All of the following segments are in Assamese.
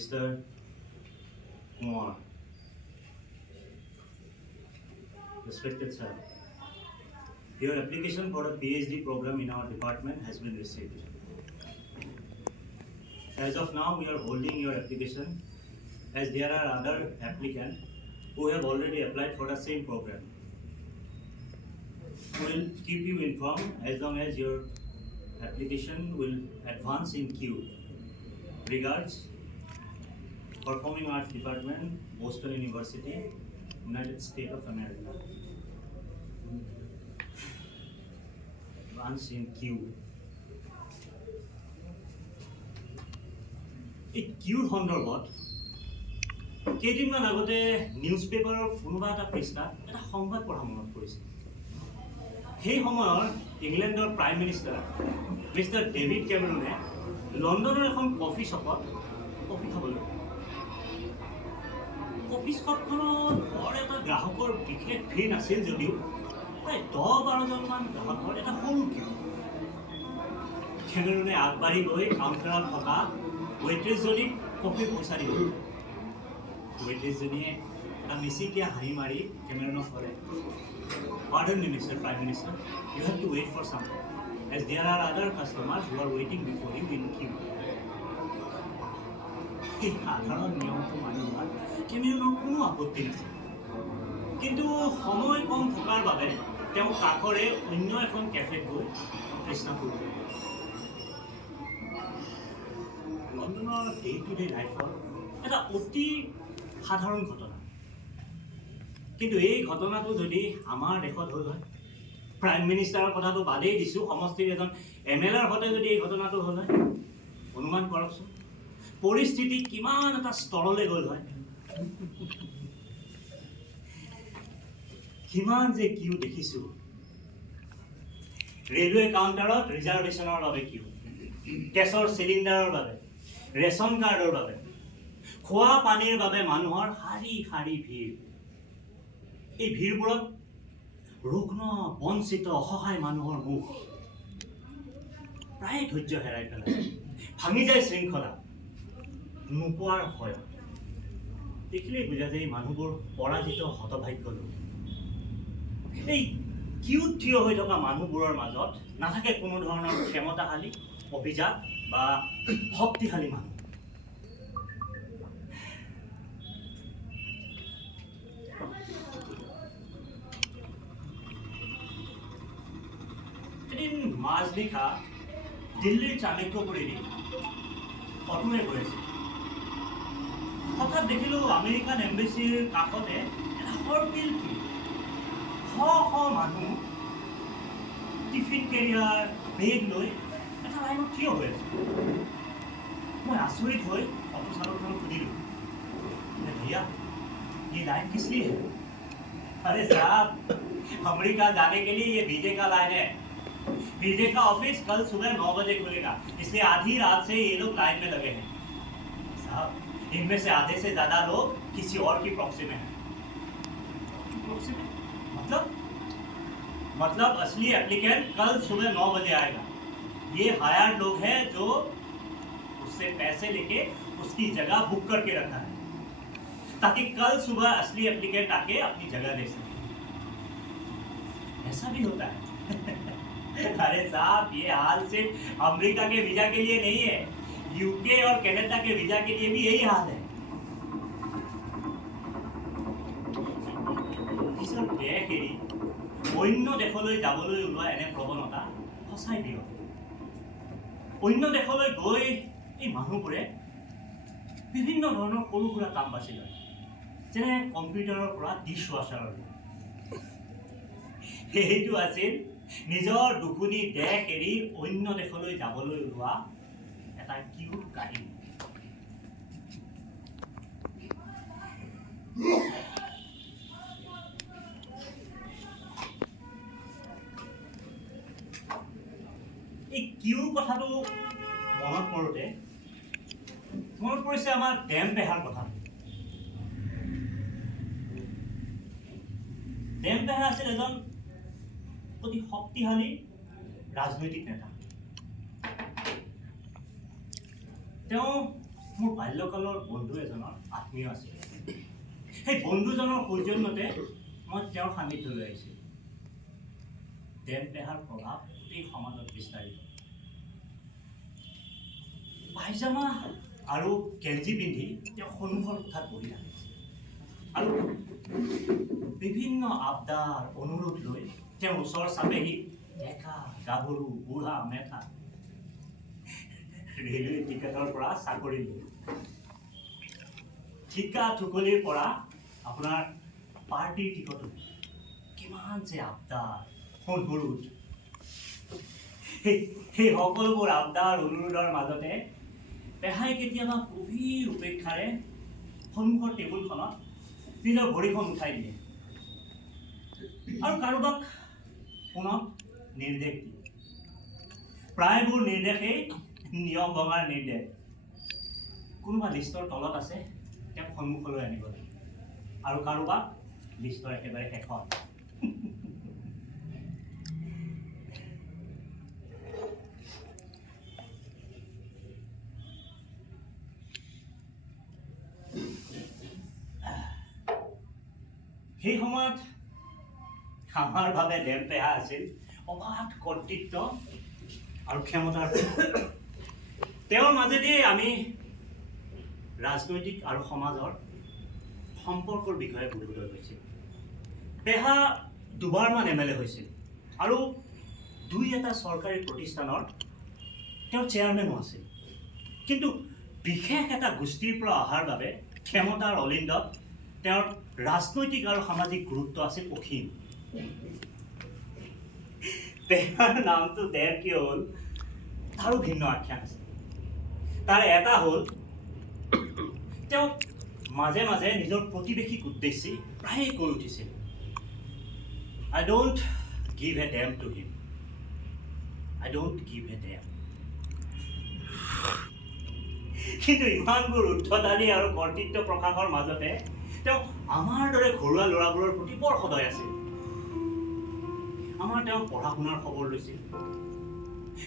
Mr. Kumar. Respected sir, your application for a PhD program in our department has been received. As of now, we are holding your application as there are other applicants who have already applied for the same program. We will keep you informed as long as your application will advance in queue. Regards, Performing Arts Department, Boston University, United States of America. Advance in queue. এই কিউৰ সন্দৰ্ভত কেইদিনমান আগতে নিউজ পেপাৰৰ কোনোবা এটা পৃষ্ঠাত এটা সংবাদ পঢ়া মনত পৰিছে। সেই সময়ৰ ইংলেণ্ডৰ প্ৰাইম মিনিষ্টাৰ মিষ্টাৰ ডেভিড কেমেৰুনে লণ্ডনৰ এখন কফি শ্বপত কফি খাবলৈ। কফি শ্বপখনত বৰ এটা গ্ৰাহকৰ বিশেষ ভিৰ নাছিল যদিও প্ৰায় 10-12জনমান গ্ৰাহকৰ এটা সৰু কিউ। কেমেৰুনে আগবাঢ়ি গৈ কাউণ্টাৰত থকা ৱেইট্ৰেছজনীক কফি পইচা দিব। ৱেইট্ৰেছজনীয়ে এটা মিচিকীয়া হাঁহি মাৰি কেমেৰুনক ক'লে, "Pardon me, Mr. Prime Minister, you have to wait for some time, as there are other customers who are waiting before you in queue." এই সাধাৰণ নিয়মটো মানি লোৱা কেমেৰুনৰ কোনো আপত্তি নাছিল, কিন্তু সময় কম থকাৰ বাবে তেওঁ কাষৰে অন্য এখন কেফেত গৈ তৃষ্ণা কৰিলে। লণ্ডনৰ ডে টু ডে লাইফৰ এটা অতি সাধাৰণ ঘটনা, কিন্তু এই ঘটনাটো যদি আমাৰ দেশত হৈ হয়, প্ৰাইম মিনিষ্টাৰৰ কথাটো বাদেই দিছোঁ, সমষ্টিৰ এজন MLAৰ সৈতে যদি এই ঘটনাটো হ'ল হয়, অনুমান কৰকচোন পৰিস্থিতি কিমান এটা স্তৰলৈ গ'ল হয়। কিমান যে কিউ দেখিছোঁ। ৰেলৱে কাউণ্টাৰত ৰিজাৰ্ভেশ্যনৰ বাবে কিউ, গেছৰ চিলিণ্ডাৰৰ বাবে, ৰেচন কাৰ্ডৰ বাবে, খোৱা পানীৰ বাবে মানুহৰ শাৰী শাৰী ভিৰ। এই ভিৰবোৰত ৰুগ্ন বঞ্চিত অসহায় মানুহৰ মুখ প্ৰায় ধৈৰ্য হেৰাই পেলায়, ভাঙি যায় শৃংখলা, নোপোৱাৰ ভয়। দেখিলেই বুজা যে এই মানুহবোৰ পৰাজিত হতভাগ্য লোক। এই কিউত থিয় হৈ থকা মানুহবোৰৰ মাজত নাথাকে কোনো ধৰণৰ ক্ষমতাশালী, অভিজাত বা শক্তিশালী মানুহ। এদিন মাজনিশা দিল্লীৰ চাণক্যপুৰীৰে পথৰে গৈ আছিল। হঠাৎ দেখিলোঁ আমেৰিকান এম্বেচিৰ কাষতে এটা সৰপিল ভিৰ। শ শ মানুহ টিফিন কেৰিয়াৰ বেগ লৈ এটা লাইনত থিয় হৈ আছে। मैं आश्चर्य हो ऑटो चालक को सुधिलू, भैया ये लाइन किस लिए है? अरे साहब, अमेरिका जाने के लिए ये वीजे का लाइन है। वीजे का ऑफिस कल सुबह 9 बजे खुलेगा, इसलिए आधी रात से ये लोग लाइन में लगे हैं। साहब, इनमें से आधे से ज्यादा लोग किसी और की प्रॉक्सी में हैं। मतलब असली एप्लीकेंट कल सुबह 9 बजे आएगा। ये हायर्ड लोग हैं जो उससे पैसे लेके उसकी जगह बुक करके रखा है, ताकि कल सुबह असली एप्लीकेंट आके अपनी जगह ले सके। ऐसा भी होता है। अरे साहब, ये हाल सिर्फ अमेरिका के वीजा के लिए नहीं है, यूके और कनाडा के वीजा के लिए भी यही हाल है। অন্য দেশলৈ যাবলৈ ওলোৱা এনে প্ৰৱণতা সঁচাই বিৰল। অন্য দেশলৈ গৈ এই মানুহবোৰে বিভিন্ন ধৰণৰ সৰু সুৰা কাম বাছি লয়, যেনে কম্পিউটাৰৰ পৰা ডিছ ৱাশ্বাৰলৈ। সেইটো আছিল নিজৰ দুখুনি দেশ এৰি অন্য দেশলৈ যাবলৈ ওলোৱা এটা কিউট কাহিনী। এই কিউৰ কথাটো মনত পৰিছে আমাৰ ডেম পেহাৰ কথা। ডেম পেহাৰ আছিল এজন অতি শক্তিশালী ৰাজনৈতিক নেতা। তেওঁ মোৰ বাল্যকালৰ বন্ধু এজনৰ আত্মীয় আছিল। সেই বন্ধুজনৰ সৌজন্যতে মই তেওঁৰ সান্নিধ্যলৈ আহিছিলোঁ। দেৱ পেহাৰ প্ৰভাৱ গোটেই সমাজত বিস্তাৰিত। পাইজামা আৰু কেঞ্জি পিন্ধি তেওঁ সন্মুখৰ কোঠাত বহি থাকে আৰু বিভিন্ন আবদাৰ অনুৰোধ লৈ তেওঁ ওচৰ চাপেহি ডেকা গাভৰু বুঢ়া মেথা ৰেলৱে টিকেটৰ পৰা চাকৰিলৈ, ঠিকা ঠুকলিৰ পৰা আপোনাৰ পাৰ্টিৰ টিকটো, কিমান যে আবদাৰ অনুৰোধ। সেই সকলোবোৰ আবদাৰ অনুৰোধৰ মাজতে পেহাই কেতিয়াবা গভীৰ উপেক্ষাৰে সন্মুখৰ টেবুলখনত নিজৰ ভৰিখন উঠাই দিয়ে আৰু কাৰোবাক ফোনত নিৰ্দেশ দিয়ে। প্ৰায়বোৰ নিৰ্দেশেই নিয়ম ভঙাৰ নিৰ্দেশ। কোনোবা লিষ্টৰ তলত আছে তেওঁক সন্মুখলৈ আনিব লাগে আৰু কাৰোবাক লিষ্টৰ একেবাৰে শেষত। সেই সময়ত আমাৰ বাবে দেৱ পেহা আছিল অবাধ কৰ্তৃত্ব আৰু ক্ষমতাৰ। তেওঁৰ মাজেদি আমি ৰাজনৈতিক আৰু সমাজৰ সম্পৰ্কৰ বিষয়ে বুজিবলৈ পাইছিল। পেহা দুবাৰমান MLA হৈছিল আৰু দুই এটা চৰকাৰী প্ৰতিষ্ঠানৰ তেওঁ চেয়াৰমেনো আছিল। কিন্তু বিশেষ এটা গোষ্ঠীৰ পৰা অহাৰ বাবে ক্ষমতাৰ অলিন্দত তেওঁৰ ৰাজনৈতিক আৰু সামাজিক গুৰুত্ব আছিল অসীম। পেহাৰ নামটো দেৱ কিয় হ'ল তাৰো ভিন্ন আখ্যান আছে। তাৰ এটা হ'ল তেওঁ মাজে মাজে নিজৰ প্ৰতিবেশীক উদ্দেশ্যি প্ৰায়ে কৈ উঠিছিল, I don't give a damn to him. I don't give a damn. কিন্তু ইমানবোৰ উদ্ধতালি আৰু কৰ্তৃত্ব প্ৰকাশৰ মাজতে তেওঁ আমাৰ দৰে ঘৰুৱা ল'ৰাবোৰৰ প্ৰতি বৰ সদয় আছিল। আমাৰ তেওঁ পঢ়া শুনাৰ খবৰ লৈছিল,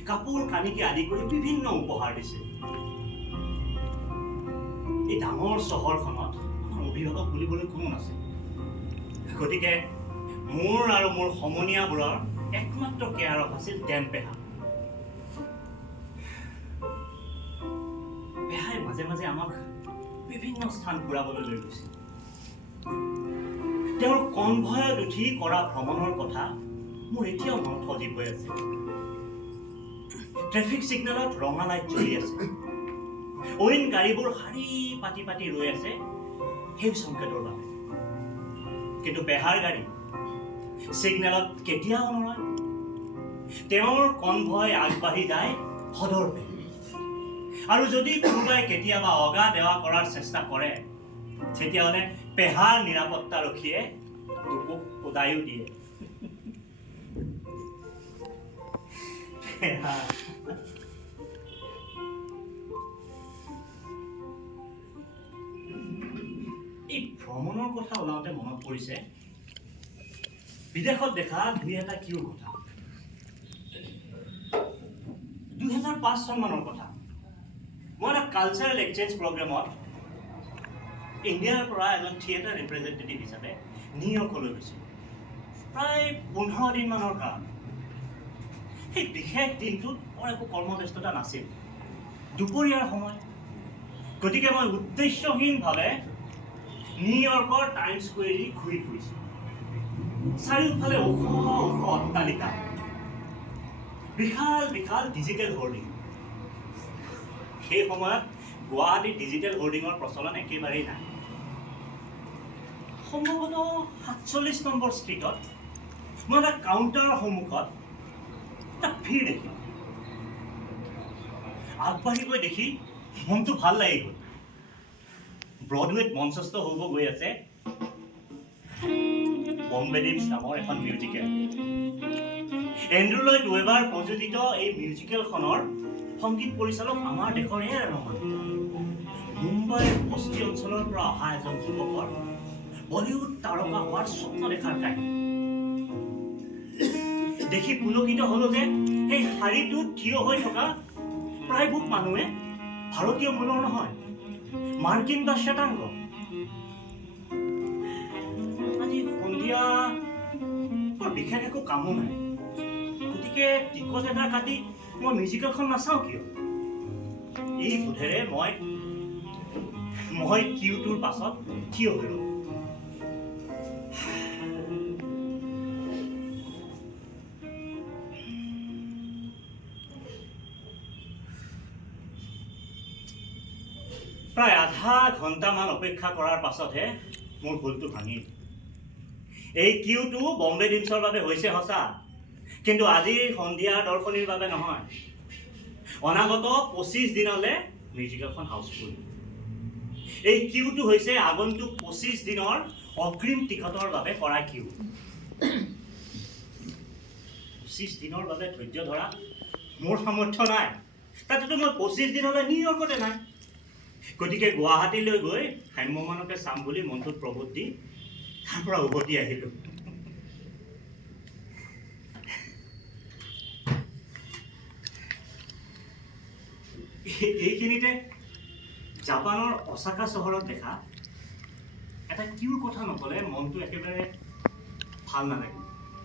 কাপোৰ কানিকে আদি কৰি বিভিন্ন উপহাৰ দিছিল। এই ডাঙৰ চহৰখনত আমাৰ অভিভাৱক বুলিবলৈ কোনো নাছিল। গতিকে মোৰ আৰু মোৰ সমনীয়াবোৰৰ একমাত্ৰ কেয়াৰক আছিল দেৱ পেহা। পেহাই মাজে মাজে আমাক বিভিন্ন স্থান ঘূৰাবলৈ লৈ গৈছিল। তেওঁৰ কনভয়ত উঠি কৰা ভ্ৰমণৰ কথা মোৰ এতিয়াও মনত সজীৱ হৈ আছে। ট্ৰেফিক ছিগনেলত ৰঙা লাইট জ্বলি আছে, অইন গাড়ীবোৰ শাৰী পাতি পাতি ৰৈ আছে সেই সংকেতৰ বাবে। কিন্তু পেহাৰ গাড়ী ছিগনেলত কেতিয়াও নৰয়। তেওঁৰ কনভয় আগবাঢ়ি যায় সদৰ্পে। আৰু যদি কোনোবাই কেতিয়াবা অগা দেৱা কৰাৰ চেষ্টা কৰে তেতিয়াহ'লে পেহাৰ নিৰাপত্তাৰক্ষীয়ে তোকো সদায়ো দিয়ে। এই ভ্ৰমণৰ কথা ওলাওঁতে মনত পৰিছে বিদেশত দেখা দুই এটা কিয় কথা। 2005 চনমানৰ কথা। মই এটা কালচাৰেল এক্সচেঞ্জ প্ৰগ্ৰেমত ইণ্ডিয়াৰ পৰা এজন থিয়েটাৰ ৰিপ্ৰেজেণ্টেটিভ হিচাপে নিউয়ৰ্কলৈ গৈছিলোঁ, প্ৰায় 15 দিনমানৰ কাৰণে। সেই বিশেষ দিনটোত মোৰ একো কৰ্মব্যস্ততা নাছিল, দুপৰীয়াৰ সময়। গতিকে মই উদ্দেশ্যহীনভাৱে নিউয়ৰ্কৰ টাইমছ স্কুৱেৰ ঘূৰি ফুৰিছোঁ। চাৰিওফালে ওখ ওখ অট্টালিকা, বিশাল বিশাল ডিজিটেল হোৰ্ডিং। সেই সময়ত গুৱাহাটীত ডিজিটেল হোৰ্ডিঙৰ প্ৰচলন একেবাৰেই নাই। সম্ভৱতঃ 47 নম্বৰ ষ্ট্ৰীটত মই এটা কাউণ্টাৰৰ সন্মুখত এটা ভিৰ দেখিলোঁ। আগবাঢ়ি গৈ দেখি মনটো ভাল লাগি গ'ল। ব্ৰডৱেত মঞ্চস্থ হ'ব গৈ আছে বম্বে ডিমছ নামৰ এখন মিউজিকেল। এণ্ড্ৰু লয়ড ৱেবাৰ প্ৰযোজিত এই মিউজিকেলখনৰ সংগীত পৰিচালক আমাৰ দেশৰে নহয়, মুম্বাইৰ বস্তি অঞ্চলৰ পৰা অহা এজন যুৱকৰ বলিউড তাৰকা হোৱাৰ স্বপ্ন দেখাৰ কাহিনী দেখি পুলকিত হলো যে সেই শাৰীটোত থিয় হৈ থকা প্ৰায়বোৰ মানুহে ভাৰতীয় মূলৰ নহয়, মাৰ্কিন বা শ্বেতাঙ্গ। আজি সন্ধিয়া বৰ বিশেষ একো কামো নাই, গতিকে টিকট এটা কাটি মই মিউজিকেলখন নাচাওঁ কিয়? এই বোধেৰে মই কিউটোৰ পাছত থিয় হৈ ৰ'লো। প্ৰায় আধা ঘণ্টামান অপেক্ষা কৰাৰ পাছতহে মোৰ ভুলটো ভাঙিল। এই কিউটো বম্বে ডিমছৰ বাবে হৈছে সঁচা, কিন্তু আজিৰ সন্ধিয়া দৰ্শনীৰ বাবে নহয়। অনাগত 25 দিনলৈ মিউজিকেলখন হাউচফুল। এই কিউটো হৈছে আগন্তুক 25 দিনৰ অগ্ৰিম টিকটৰ বাবে কৰা কিউ। 25 দিনৰ বাবে ধৈৰ্য ধৰা মোৰ সামৰ্থ্য নাই, তাতেতো মই 25 দিনলৈ নিউয়ৰ্কতে নাই। গতিকে গুৱাহাটীলৈ গৈ সাম্যমানকে চাম বুলি মনটোত প্ৰবোধ দি তাৰ পৰা উভতি আহিলোঁ। এইখিনিতে জাপানৰ অচাকা চহৰত দেখা এটা কিউৰ কথা নকলে মনটো একেবাৰে ভাল নালাগে,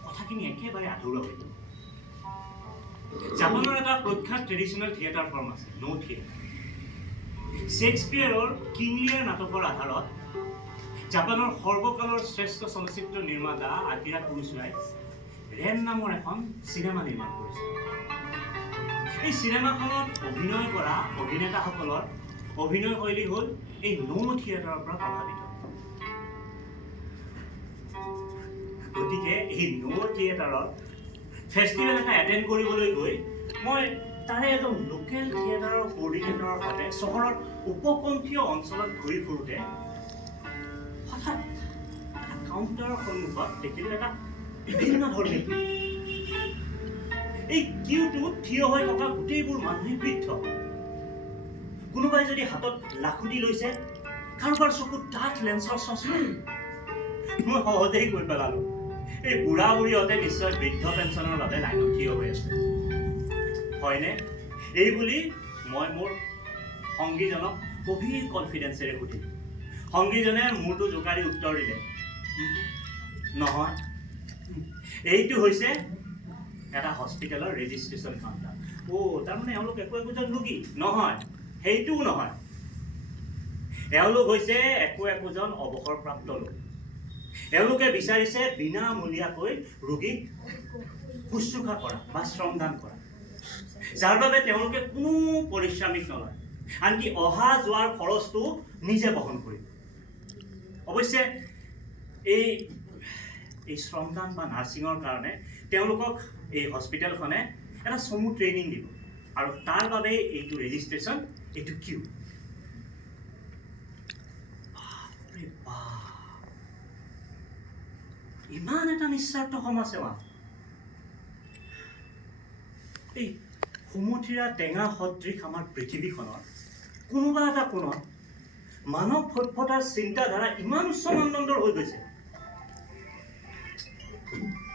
কথাখিনি একেবাৰে আধৰুৱা হৈ যাব। জাপানৰ এটা প্ৰখ্যাত ট্ৰেডিশ্যনেল থিয়েটাৰ ফৰ্ম আছে, ন' থিয়েটাৰ। শ্বেক্সপিয়েৰৰ কিং লিয়াৰ নাটকৰ আধাৰত জাপানৰ সৰ্বকালৰ শ্ৰেষ্ঠ চলচ্চিত্ৰ নিৰ্মাতা আকিৰা কুৰোছাৱাই ৰেন নামৰ এখন চিনেমা নিৰ্মাণ কৰিছে। এই চিনেমাখনত অভিনয় কৰা অভিনেতাসকলৰ অভিনয় শৈলী হ'ল এই ন' থিয়েটাৰৰ পৰা প্ৰভাৱিত। গতিকে এই ন' থিয়েটাৰৰ ফেষ্টিভেল এটা এটেণ্ড কৰিবলৈ গৈ মই তাৰে এজন লোকেল থিয়েটাৰৰ কোঅৰ্ডিনেটৰৰ সৈতে চহৰৰ উপকণ্ঠীয় অঞ্চলত ঘূৰি ফুৰোঁতে হঠাৎ এটা কাউণ্টাৰৰ সন্মুখত দেখিলোঁ এটা বিভিন্ন ধৰণে এই কিউটোত থিয় হৈ থকা গোটেইবোৰ মানুহে বৃদ্ধ। কোনোবাই যদি হাতত লাখুটি লৈছে, কাৰোবাৰ চকুত ডাঠ লেন্সৰ চশমা। মই সহজেই কৈ পেলালোঁ, এই বুঢ়া বুঢ়ীহঁতে নিশ্চয় বৃদ্ধ পেঞ্চনৰ বাবে লাইনত থিয় হৈ আছে। হয়নে? এই বুলি মই মোৰ সংগীজনক গভীৰ কনফিডেন্সেৰে সুধিলোঁ। সংগীজনে মূৰটো জোকাৰি উত্তৰ দিলে, নহয়, এইটো হৈছে এটা হস্পিটেলৰ ৰেজিষ্ট্ৰেশ্যন কাউণ্টাৰ। তাৰমানে এওঁলোক একোজন ৰোগী? নহয়, সেইটোও নহয়। এওঁলোক হৈছে একোজন অৱসৰপ্ৰাপ্ত লোক। এওঁলোকে বিচাৰিছে বিনামূলীয়াকৈ ৰোগীক শুশ্ৰূষা কৰা বা শ্ৰমদান কৰা, যাৰ বাবে তেওঁলোকে কোনো পাৰিশ্ৰমিক নলয়, আনকি অহা যোৱাৰ খৰচটো নিজে বহন কৰিব। অৱশ্যে এই শ্ৰমদান বা নাৰ্ছিঙৰ কাৰণে তেওঁলোকক এই হস্পিটেলখনে এটা চমু ট্ৰেইনিং দিব, আৰু তাৰ বাবে এইটো ৰেজিষ্ট্ৰেশ্যন, এইটো কিউ। ইমান এটা নিস্বাৰ্থ সমাজসেৱা। এই সুমথিৰা টেঙা সদৃশ আমাৰ পৃথিৱীখনৰ কোনোবা এটা কোণত মানৱ সভ্যতাৰ চিন্তাধাৰা ইমান উচ্চ মানদণ্ডৰ হৈ গৈছে,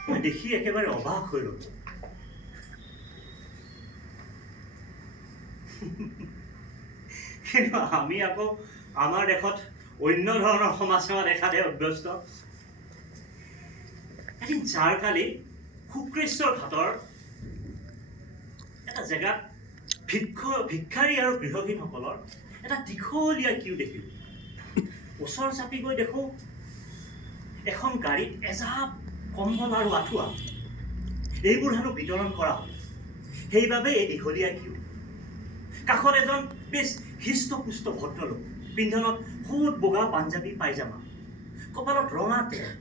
মই দেখি একেবাৰে অবাক হৈ ৰ'লো। কিন্তু আমি আকৌ আমাৰ দেশত অন্য ধৰণৰ সমাজসেৱা দেখাতে অভ্যস্ত। এদিন জাৰকালি শুক্ৰেশ্বৰ ঘাটৰ এটা জেগাত ভিক্ষাৰী আৰু গৃহহীনসকলৰ এটা দীঘলীয়া কিউ দেখিলোঁ। ওচৰ চাপি গৈ দেখোঁ এখন গাড়ীত এজাপ কম্বল আৰু আঁঠুৱা এইবোৰ হেনো বিতৰণ কৰা হয়। সেইবাবে এই দীঘলীয়া কিউ। কাষত এজন বেছ হৃষ্টপুষ্ট ভদ্ৰলোক, পিন্ধনত সোঁত বগা পাঞ্জাবী পাইজামা, কপালত ৰঙা তেল,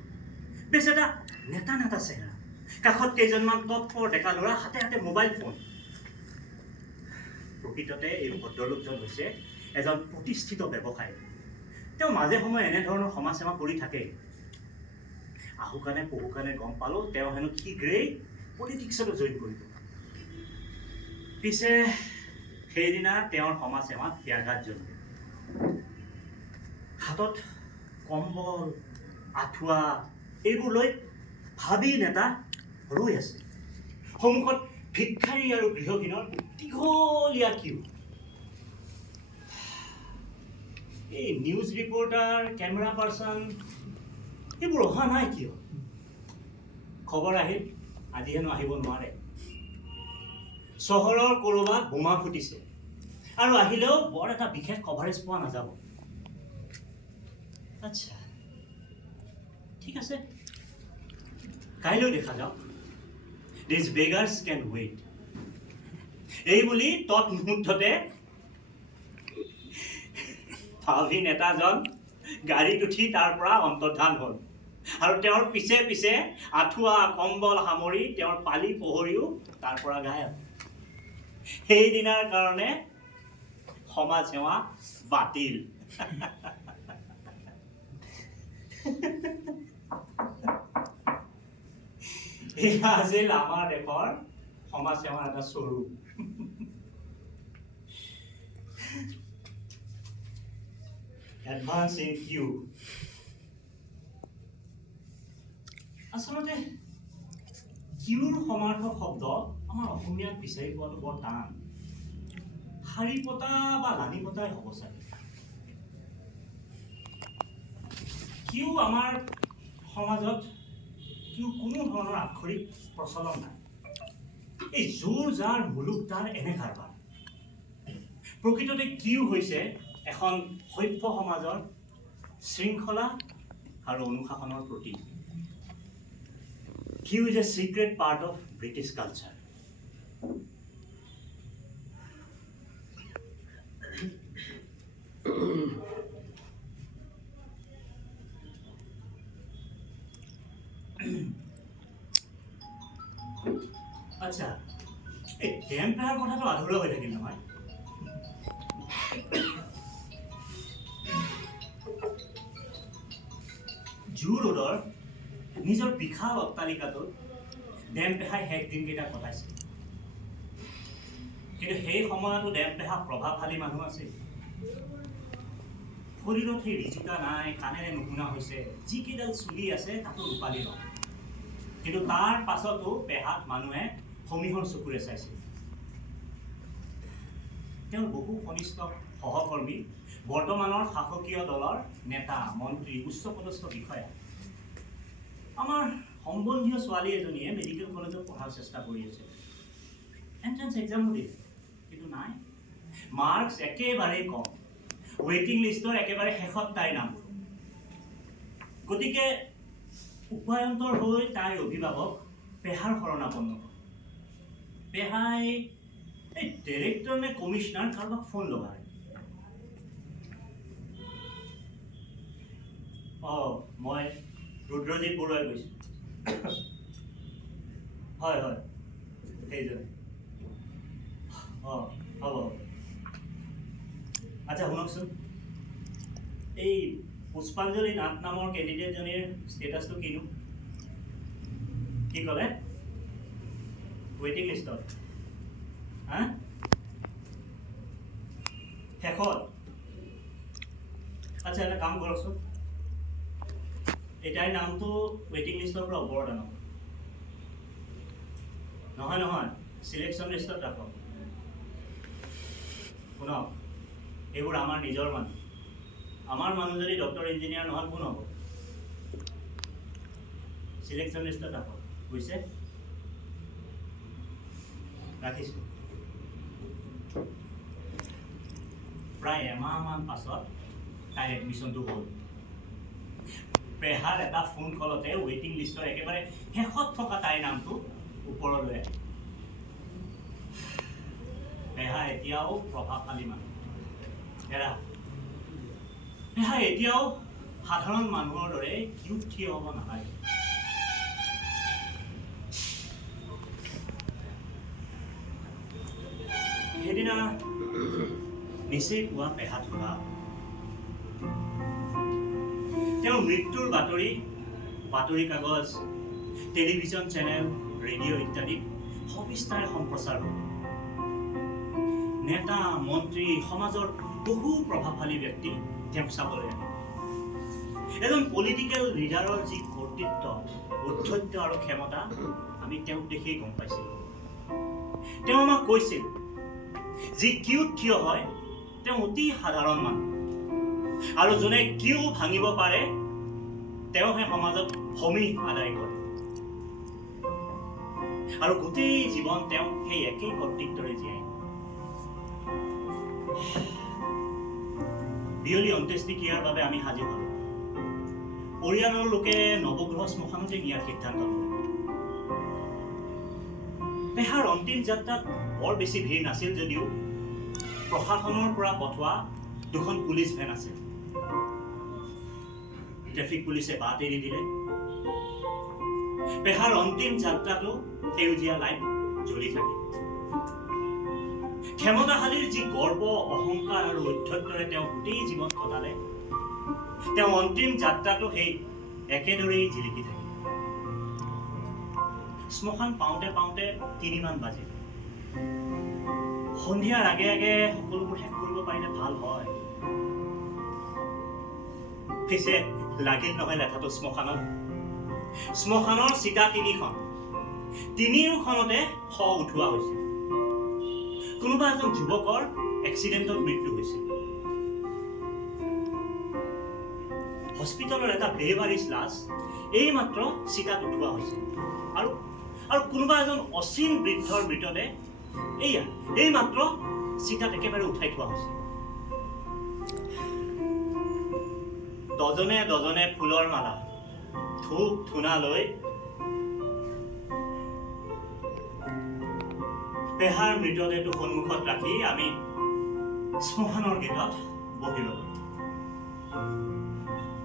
বেছ এটা নেতা চেহেৰা। কাষত কেইজনমান তৎপৰ ডেকা ল'ৰা, হাতে হাতে মোবাইল ফোন। প্ৰকৃততে এই ভদ্ৰলোকজন হৈছে এজন প্ৰতিষ্ঠিত ব্যৱসায়ী। তেওঁ মাজে সময়ে এনেধৰণৰ সমাজসেৱা কৰি থাকে। আহুকানে পহুকানে গম পালোঁ তেওঁ হেনো শীঘ্ৰেই পলিটিক্সতো জইন কৰিব। পিছে সেইদিনা তেওঁৰ সমাজসেৱাত ব্যাঘাত জন্মিল। হাতত কম্বল, আঁঠুৱা এইবোৰ লৈ ভাবি নেতা ৰৈ আছে। সন্মুখত ভিক্ষাৰী আৰু গৃহহীনৰ দীঘলীয়া কিউ। এই নিউজ ৰিপৰ্টাৰ কেমেৰা পাৰ্চন এইবোৰ অহা নাই কিয়? খবৰ আহিল আজি হেনো আহিব নোৱাৰে। চহৰৰ ক'ৰবাত বোমা ফুটিছে আৰু আহিলেও বৰ এটা বিশেষ কভাৰেজ পোৱা নাযাব। আচ্ছা ঠিক আছে, কাইলৈ দেখা যাওক। These beggars can wait. এই বুলি তৎমুহূৰ্ততে ভাবি নেতাজন গাড়ীত উঠি তাৰ পৰা অন্তৰ্ধান হ'ল আৰু তেওঁৰ পিছে পিছে আঁঠুৱা কম্বল সামৰি তেওঁৰ পালি প্ৰহৰীও তাৰ পৰা গায়ব। সেইদিনাৰ কাৰণে সমাজ সেৱা বাতিল। এয়া আছিল আমাৰ দেশৰ সমাজ সেৱাৰ এটা স্বৰূপ। Advance in queue. আচলতে কিউৰ সমাৰ্থক শব্দ আমাৰ অসমীয়াত বিচাৰি পোৱাটো বৰ টান। শাৰী পতা বা লানি পতাই হ'ব চাগে। কিউ আমাৰ সমাজত কিউ কোনো ধৰণৰ আক্ষৰিক প্ৰচলন নাই। এই জোৰ যাৰ মুলুক তাৰ এনে কাৰবাৰ। প্ৰকৃততে কিউ হৈছে এখন সভ্য সমাজৰ শৃংখলা আৰু অনুশাসনৰ প্ৰতীক। Queue is a secret part of British culture. আচ্ছা, এই ডেম পেহাৰ কথাটো আধৰুৱা হৈ থাকিল নহয়। জু ৰোডৰ নিজৰ বিশাল অট্টালিকাটোত ডেম পেহাই শেষ দিনকেইটা কটাইছিল। কিন্তু সেই সময়তো ডেম পেহা প্ৰভাৱশালী মানুহ আছিল। শৰীৰত সেই ৰিজুতা নাই, কাণেৰে নুশুনা হৈছে, যিকেইডাল চুলি আছে তাতো ৰূপালী ৰং। কিন্তু তাৰ পাছতো পেহাক মানুহে সমীহৰ চকুৰে চাইছিল। তেওঁৰ বহু কনিষ্ঠ সহকৰ্মী বৰ্তমানৰ শাসকীয় দলৰ নেতা, মন্ত্ৰী, উচ্চপদস্থ বিষয়া। আমাৰ সম্বন্ধীয় ছোৱালী এজনীয়ে মেডিকেল কলেজত পঢ়াৰ চেষ্টা কৰি আছে। এণ্ট্ৰেন্স এক্সামো দিছে, কিন্তু নাই। মাৰ্কছ একেবাৰেই কম। ৱেইটিং লিষ্টৰ একেবাৰে শেষত তাইৰ নাম। গতিকে উপায়ন্তৰ হৈ তাইৰ অভিভাৱক পেহাৰ শৰণাপন্ন হ'ল। পেহাই এই ডিৰেক্টৰ নে কমিশনাৰ কাৰোবাক ফোন লগায়। মই ৰুদ্ৰজিৎ বৰুৱাই কৈছোঁ। হয় হয়, সেইজনে। হ'ব। আচ্ছা শুনকচোন, এই পুষ্পাঞ্জলি নাথ নামৰ কেণ্ডিডেটজনীৰ ষ্টেটাছটো কিনো? কি ক'লে? ৱেইটিং লিষ্টত? হা? শেষত? আচ্ছা এটা কাম কৰকচোন, এটাই নামটো ৱেইটিং লিষ্টৰ পৰা ওপৰত আনক। নহয়, চিলেকশ্যন লিষ্টত ৰাখক। শুনক, এইবোৰ আমাৰ নিজৰ মানুহ। আমাৰ মানুহ যদি ডক্টৰ ইঞ্জিনিয়াৰ নহয় কোন হ'ব? চিলেকশ্যন লিষ্টত ৰাখক, বুজিছে? ৰাখিছোঁ। প্ৰায় এমাহমান পাছত তাইৰ এডমিশ্যনটো হ'ল। পেহাৰ এটা ফোন কলতে ৱেইটিং লিষ্টৰ একেবাৰে শেষত থকা তাইৰ নামটো ওপৰলৈ আহে। পেহা এতিয়াও প্ৰভাৱশালী মানুহ। পেহা এতিয়াও সাধাৰণ মানুহৰ দৰে কিউত থিয় হ'ব নালাগে। সেইদিনা নিচেই পুৱা পেহা ধৰা। তেওঁৰ মৃত্যুৰ বাতৰি কাগজ, টেলিভিছন চেনেল, ৰেডিঅ' ইত্যাদি সবিস্তাৰে সম্প্ৰচাৰ হ'ল। নেতা, মন্ত্ৰী, সমাজৰ বহু প্ৰভাৱশালী ব্যক্তি তেওঁক চাবলৈ আহে। এজন পলিটিকেল লিডাৰৰ যি কৰ্তৃত্ব, ঔদ্ধত্য আৰু ক্ষমতা আমি তেওঁক দেখিয়েই গম পাইছিলোঁ। তেওঁ আমাক কৈছিল, যি কিউত থিয় হয় তেওঁ অতি সাধাৰণ মানুহ, আৰু যোনে কিয় ভাঙিব পাৰে তেওঁহে সমাজত ভূমি আদায় কৰে আৰু গোটেই জীৱন তেওঁ সেই একেই কৰ্তৃত্বৰে জীয়াই। বিয়লি অন্ত্যেষ্টিক্ৰিয়াৰ বাবে আমি সাজু হলো। পৰিয়ালৰ লোকে নৱগ্ৰহ শ্মশানতে নিয়াৰ সিদ্ধান্ত ললে। পেহাৰ অন্তিম যাত্ৰাত বৰ বেছি ভিৰ নাছিল যদিও প্ৰশাসনৰ পৰা পঠোৱা 2খন পুলিচ ভেন আছিল। ট্ৰেফিক পুলিচে বাট এৰি দিলে। পেহাৰ অন্তিম যাত্ৰাটো সেউজীয়া লাইট জ্বলি থাকে। ক্ষমতাশালীৰ যি গৰ্ব, অহংকাৰ আৰু ঔদ্ধত্যৰে তেওঁ গোটেই জীৱন কটালে, তেওঁ অন্তিম যাত্ৰাটো সেই একেদৰেই জিলিকি থাকে। শ্মশান পাওঁতে পাওঁতে 3 মান বাজিল। সন্ধিয়াৰ আগে আগে সকলোবোৰ শেষ কৰিব পাৰিলে ভাল হয়। পিছে লাগিল নহয় লেঠাটো শ্মশানত। শ্মশানৰ চিতা 3খন। 3খনতে শৱ উঠোৱা হৈছে। কোনোবা এজন যুৱকৰ এক্সিডেণ্টত মৃত্যু হৈছে। হস্পিটেলৰ এটা বেৱাৰিছ লাছ এইমাত্ৰ চিতাত উঠোৱা হৈছে। আৰু কোনোবা এজন অচিন বৃদ্ধৰ মৃতদেহ এইমাত্ৰ চিতাত একেবাৰে উঠাই থোৱা হৈছে। ডজনে ডজনে ফুলৰ মালা, ধূপ ধূনা লৈ পেহাৰ মৃতদেহটো সন্মুখত ৰাখি আমি শ্মশানৰ গেটত বহি ললো।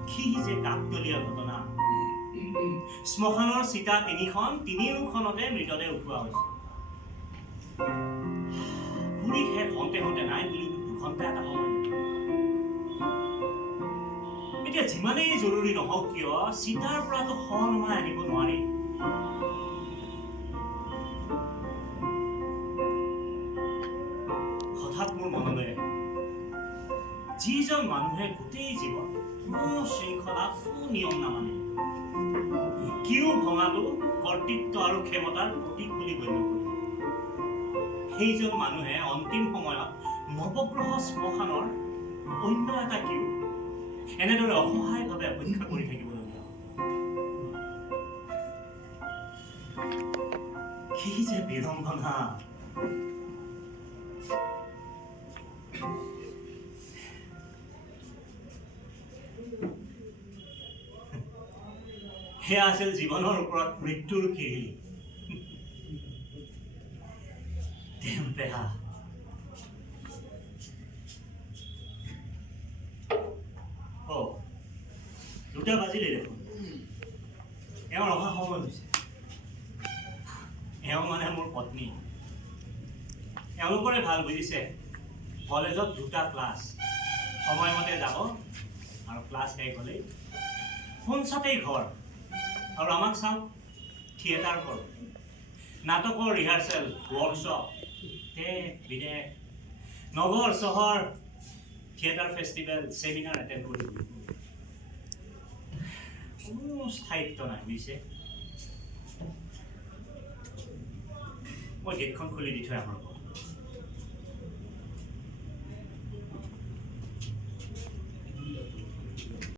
কি যে কাকতলীয়া ঘটনা। শ্মশানৰ চিতা 3খন, 3খনতে মৃতদেহ উঠোৱা হৈছে। পুৰি শেষ হওঁতে হওঁতে নাই বুলি 2 ঘণ্টা এটা সময়। এতিয়া যিমানেই জৰুৰী নহওক কিয় চিতাৰ পৰাতো শৱ নমাই আনিব নোৱাৰি। হঠাৎ মোৰ মনলৈ যিজন মানুহে গোটেই জীৱন কোনো শৃংখলা, কোনো নিয়ম নামানে, কিয় ভঙাটো কৰ্তৃত্ব আৰু ক্ষমতাৰ প্ৰতীক বুলি গণ্য কৰে, সেইজন মানুহে অন্তিম সময়ত নৱগ্ৰহ শ্মশানৰ অন্য এটা কিয় এনেদৰে অসহায়ভাৱে অপেক্ষা কৰি থাকিবলগীয়া। কি যে বিড়ম্বনা। সেয়া আছিল জীৱনৰ ওপৰত মৃত্যুৰ কিৰিলি। পেহা দুটা বাজিলে দেখোন। এওঁৰ অহা সময় হৈছে। এওঁ মানে মোৰ পত্নী। এওঁলোকৰে ভাল বুজিছে। কলেজত 2টা ক্লাছ, সময়মতে যাব আৰু ক্লাছ শেষ হ'লেই সোনচাতেই ঘৰ। আৰু আমাক চাওক, থিয়েটাৰ কৰোঁ, নাটকৰ ৰিহাৰ্চেল, ৱৰ্কশ্বপ, দেশ বিদেশ, নগৰ চহৰ, থিয়েটাৰ ফেষ্টিভেল, ছেমিনাৰ এটেণ্ড কৰি কোনো স্থায়িত্ব নাই বুজিছে। মই গেটখন খুলি দি থৈ আমাৰ